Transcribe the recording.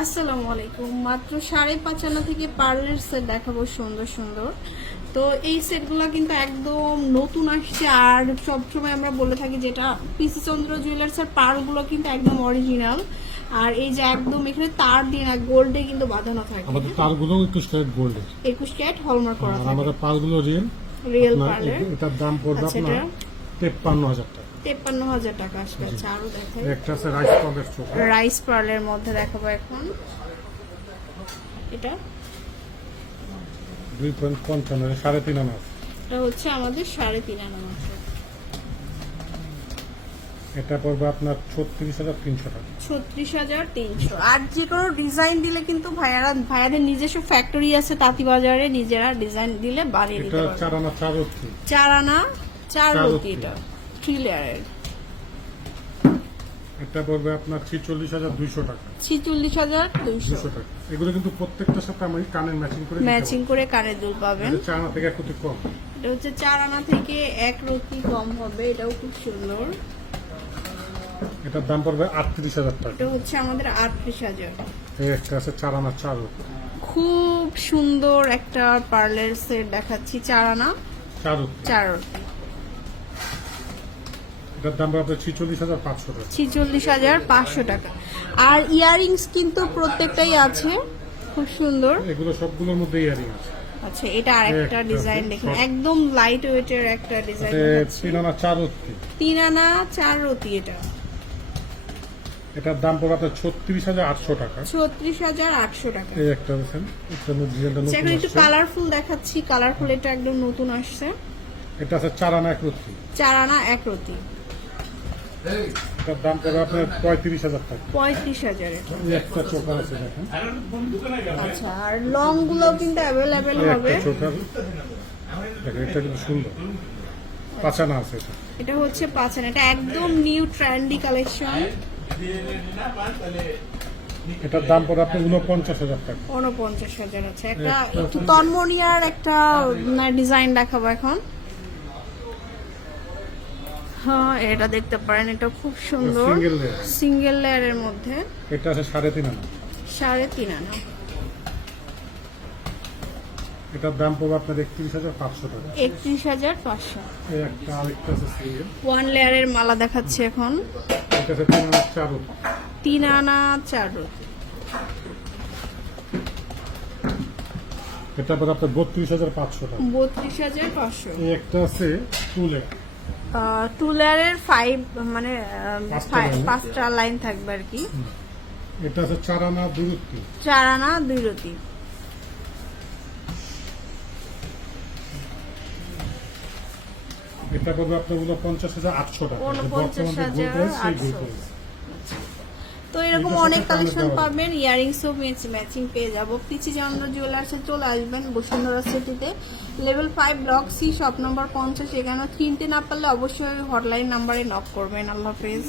আসসালামু আলাইকুম। মাত্র 5.5 থেকে পার্লের সেট দেখাবো সুন্দর সুন্দর। তো এই সেটগুলো কিন্তু একদম নতুন আসছে, আর সবসময় আমরা বলে থাকি যেটা পিসি চন্দ্র জুয়েলার্সের পার্লগুলো কিন্তু একদম অরিজিনাল। আর এই যে একদম এখানে তার দিয়ে না, গোল্ডে কিন্তু বাঁধানো থাকে। আমাদের পার্লগুলো 21 ক্যারেট গোল্ডের, 21 ক্যারেট হলমার্ক করা আর থাকে। আমাদের পার্লগুলো রিয়েল পার্লের। এটার দাম পড়বে আপনার 53,000 টাকা। 53,000 টাকা আসবে। আচ্ছা, আরো দেখাই। একটা আছে রাইস পার্লের চোখ, রাইস পার্লের মধ্যে দেখাবো এখন। এটা 2.55 3.5 আনা আছে। এটা হচ্ছে আমাদের 3.5 আনা মাত্র। এটা পড়বে আপনার 36,300 টাকা। 36,300। আর যে কোনো ডিজাইন দিলে কিন্তু ভাইয়াদের নিজস্ব ফ্যাক্টরি আছে তাঁতিবাজারে, নিজেরা ডিজাইন দিলে বাড়িয়ে দিতে এটা পারবে। 4 আনা 4 রত্তি। 4 আনা 4 রতি, এটা 3 লেয়ারের। এটা পড়বে আপনার 46,200 টাকা। 46,200 টাকা। এগুলো কিন্তু প্রত্যেকটার সাথে আমি কানের ম্যাচিং করে ম্যাচিং করে কানের দুল পাবেন। 4 আনা থেকে 1 রত্তি কম। এটা হচ্ছে 4 আনা থেকে 1 রতি কম হবে। এটাও খুব সুন্দর। এটার দাম পড়বে 38,000 টাকা। এটা হচ্ছে আমাদের 38,000। এই একটা আছে 4 আনা 4 রত্তি। খুব সুন্দর একটা পার্লের সেট দেখাচ্ছি। 4 আনা 4 রত্তি। 4 রতি। এটার দাম পড়বে 46,500 টাকা। 46,500 টাকা। আর ইয়ারিংস কিন্তু প্রত্যেকটাই আছে, খুব সুন্দর। এগুলো সবগুলোর মধ্যে ইয়ারিং আছে। আচ্ছা, এটা আরেকটা ডিজাইন দেখুন, একদম লাইট ওয়েটের একটা ডিজাইন। 3 আনা 4 রত্তি। 3 আনা 4 রতি। এটা এটার দাম পড়বে আপনার 36,800 টাকা। 36,800 টাকা। এই একটা দেখেন, একটা ডিজাইনটা নতুন এখন একটু আসছে। কালারফুল দেখাচ্ছি। কালারফুল, এটা একদম নতুন আসছে। এটা আছে 4 আনা 1 রত্তি। 4 আনা 1 রতি। এটার দাম পড়বে আপনার 35,000 টাকা। 35,000। এই একটা চোখা আছে দেখেন, আচ্ছা, আর লং গুলো কিন্তু অ্যাভেলেবেল এই হবে। একটা চোখা দেখেন, এটা কিন্তু সুন্দর। 5 আনা আছে এটা। এটা হচ্ছে 5 আনা। এটা একদম নিউ ট্রেন্ডি কালেকশন। এটার দাম পড়বে আপনার 49,000 টাকা। 49,000 আছে। একটা একটু তন্মনিয়ার একটা ডিজাইন দেখাবো এখন। হ্যাঁ, এটা দেখতে পারেন, এটা খুব সুন্দর। Single layer. সিঙ্গেল লেয়ারের মধ্যে। এটা আছে 3.5 আনা। 3.5 আনা। এটার দাম পড়বে আপনার 31,500 টাকা। 31,500। এই একটা আরেকটা আছে সিঙ্গেল। 1 লেয়ারের মালা দেখাচ্ছি এখন। এটা আছে 3 আনা 4 রত্তি। 3 আনা 4 রতি। এটা পড়বে আপনার 32,500 টাকা। 32,500। এই একটা আছে 2 লেয়ার। 2 লেয়ারের 5 মানে পাঁচটা লাইন। 5টা লাইন থাকবে আর কি। এটা আছে 4 আনা 2 রত্তি। 4 আনা 2 রতি। এটা পড়বে আপনার 49,800 টাকা। 49,800। তো এরকম অনেক কালেকশন পাবেন। ইয়ারিংসও ম্যাচিং পেয়ে যাবো। পিসি চন্দ্র জুয়েলার্সে চলে আসবেন বসুন্ধরা সিটিতে, level 5 block C, shop number 50। এখানে কিনতে না পারলে অবশ্যই হটলাইন নাম্বারে নক করবেন। আল্লাহ হাফেজ।